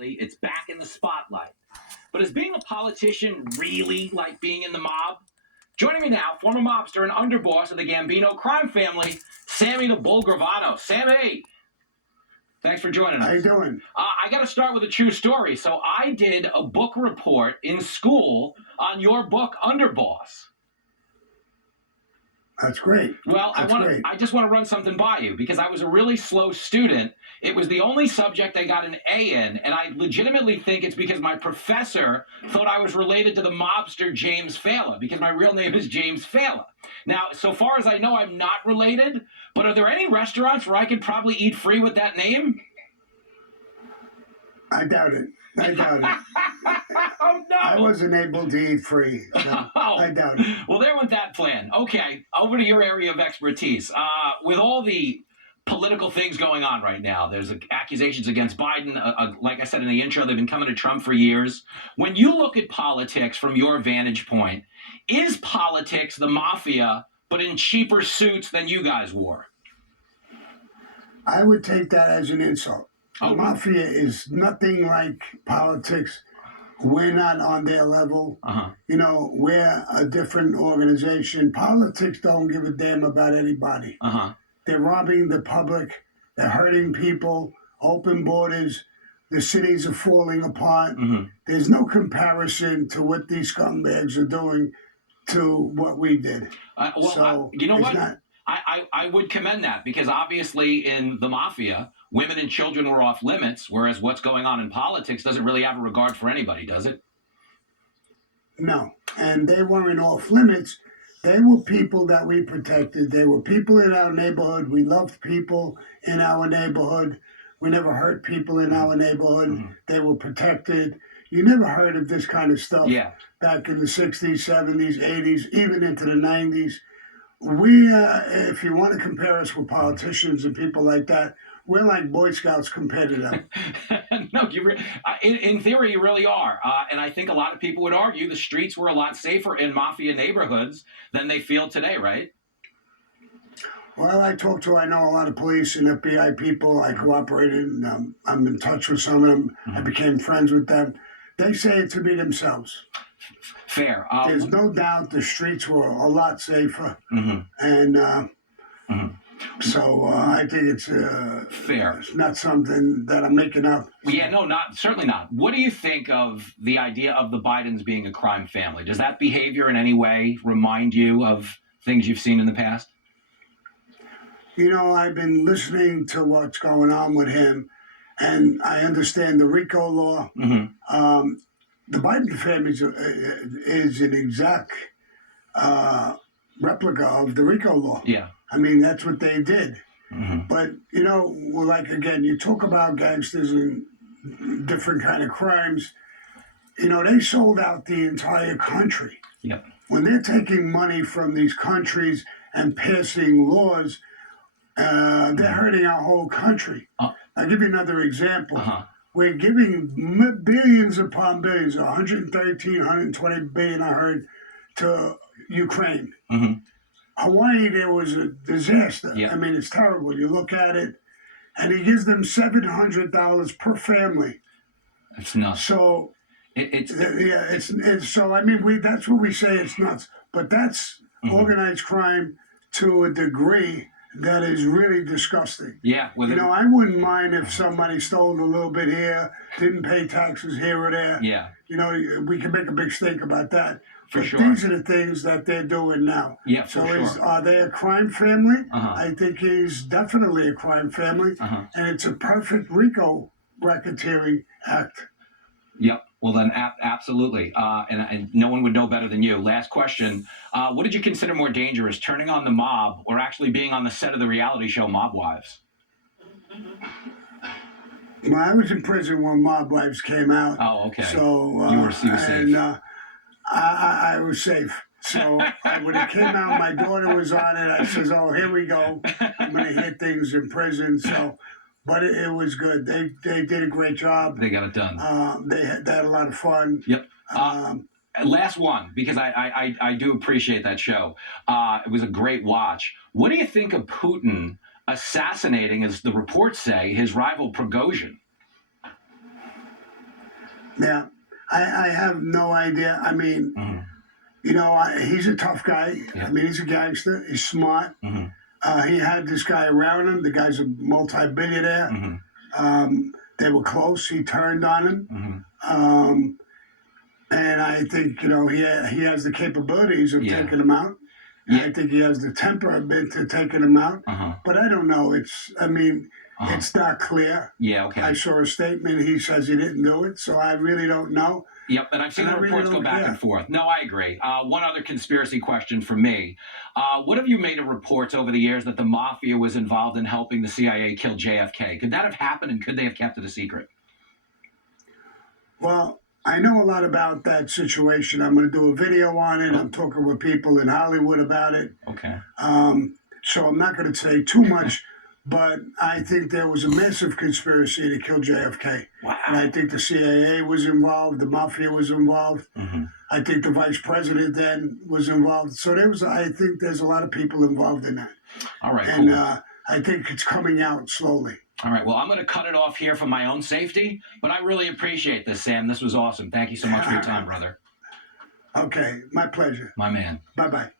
lately. It's back in the spotlight. But is being a politician really like being in the mob? Joining me now, former mobster and underboss of the Gambino crime family, Sammy the Bull Gravano. Sammy, thanks for joining us. How you doing? I got to start with a true story. So I did a book report in school on your book, Underboss. That's great. Well, I just want to run something by you because I was a really slow student. It was the only subject I got an A in, and I legitimately think it's because my professor thought I was related to the mobster James Fala because my real name is James Fala. Now, so far as I know, I'm not related, but are there any restaurants where I could probably eat free with that name? I doubt it. I doubt it. Oh, no. I wasn't able to eat free, so I doubt it. Well, there went that plan. Okay, over to your area of expertise. With all the political things going on right now, there's accusations against Biden. Like I said in the intro, they've been coming to Trump for years. When you look at politics from your vantage point, is politics the mafia, but in cheaper suits than you guys wore? I would take that as an insult. Oh, the mafia is nothing like politics. We're not on their level. You know, we're a different organization. Politics don't give a damn about anybody. They're robbing the public. They're hurting people. Open borders. The cities are falling apart. There's no comparison to what these scumbags are doing to what we did. You know what? I would commend that because obviously in the mafia, women and children were off limits, whereas what's going on in politics doesn't really have a regard for anybody, does it? No, and they weren't off limits. They were people that we protected. They were people in our neighborhood. We loved people in our neighborhood. We never hurt people in our neighborhood. They were protected. You never heard of this kind of stuff back in the 60s, 70s, 80s, even into the 90s. We, if you want to compare us with politicians and people like that, we're like Boy Scouts compared to them. No, in theory, you really are. And I think a lot of people would argue the streets were a lot safer in mafia neighborhoods than they feel today, right? Well, I know a lot of police and FBI people. I cooperated, and I'm in touch with some of them. I became friends with them. They say it to be themselves. Fair. There's no doubt the streets were a lot safer. And so I think it's fair. It's not something that I'm making up. Yeah, no, certainly not. What do you think of the idea of the Bidens being a crime family? Does that behavior in any way remind you of things you've seen in the past? You know, I've been listening to what's going on with him, and I understand the Rico law. The Biden family is an exact replica of the Rico law. Yeah. I mean, that's what they did. But, you know, like, again, you talk about gangsters and different kind of crimes. You know, they sold out the entire country. Yep. When they're taking money from these countries and passing laws, they're hurting our whole country. I'll give you another example. We're giving billions upon billions, 113, 120 billion, I heard, to Ukraine. Hawaii, there was a disaster. I mean, it's terrible. You look at it, and he gives them $700 per family. It's nuts. So, so I mean, that's what we say. It's nuts, but that's organized crime to a degree that is really disgusting. Yeah. You know, I wouldn't mind if somebody stole a little bit here, didn't pay taxes here or there. Yeah. You know, we can make a big stink about that. For but sure. These are the things that they're doing now. Yeah, for sure. Are they a crime family? I think he's definitely a crime family. And it's a perfect Rico racketeering act. Yep. Well, then, absolutely. And no one would know better than you. Last question. What did you consider more dangerous, turning on the mob or actually being on the set of the reality show Mob Wives? Well, I was in prison when Mob Wives came out. Oh, okay. So you were safe. And I was safe. So when it came out, my daughter was on it. I says, "Oh, here we go. I'm going to hit things in prison." So. But it was good. They did a great job. They got it done. They had a lot of fun. Yep. Last one, because I do appreciate that show. It was a great watch. What do you think of Putin assassinating, as the reports say, his rival Prigozhin? Yeah, I have no idea. I mean, Mm-hmm. you know, he's a tough guy. Yeah. I mean, he's a gangster. He's smart. Mm-hmm. He had this guy around him. The guy's a multi-billionaire. They were close. He turned on him. Mm-hmm. And I think, you know, he has the capabilities of Yeah. taking him out. Yeah. I think he has the temperament to taking him out. Uh-huh. But I don't know. It's not clear. Yeah, okay. I saw a statement. He says he didn't do it, so I really don't know. Yep, and I've seen And the I really reports go don't back care. and forth. No, I agree. One other conspiracy question for me. What have you made of reports over the years that the mafia was involved in helping the CIA kill JFK? Could that have happened, and could they have kept it a secret? Well, I know a lot about that situation. I'm going to do a video on it. I'm talking with people in Hollywood about it. Okay. So I'm not going to say too much, but I think there was a massive conspiracy to kill JFK. Wow. And I think the CIA was involved, the mafia was involved. Mm-hmm. I think the vice president then was involved. So I think there's a lot of people involved in that. All right, And cool. I think it's coming out slowly. All right, well, I'm going to cut it off here for my own safety, but I really appreciate this, Sam. This was awesome. Thank you so much for your time, brother. Okay, my pleasure. My man. Bye-bye.